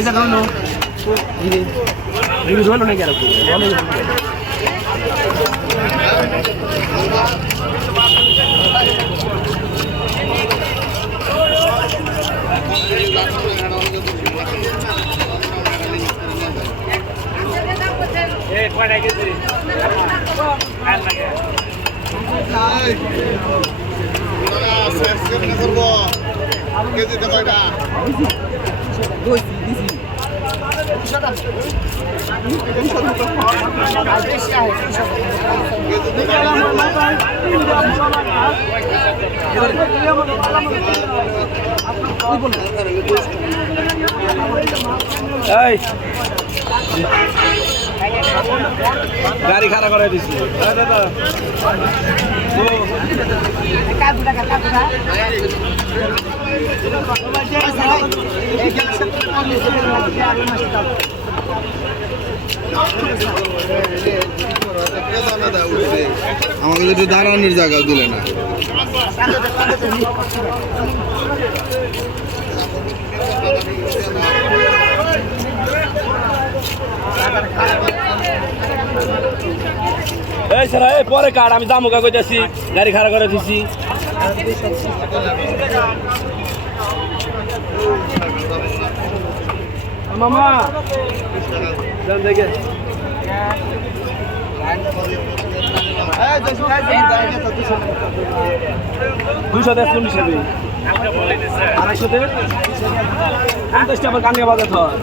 Bisa kan lo? Ini dua lo nih kira aku. Kau nak gitu? Kan lagi. KG তে কয়টা দুই দিছি এই গাড়ি খাড়া করে দিছি দাদা আমাকে যদি দাঁড়ানোর জায়গা দিলে না এই স্যার এই পরে কাট আমি দামুকা কইতাছি গাড়ি খাড়া করে দিছি মামা জান দেখে দুশো দেশ চল্লিশ হবে 250 দেশ 50টা আবার কানিয়া বাজার হয়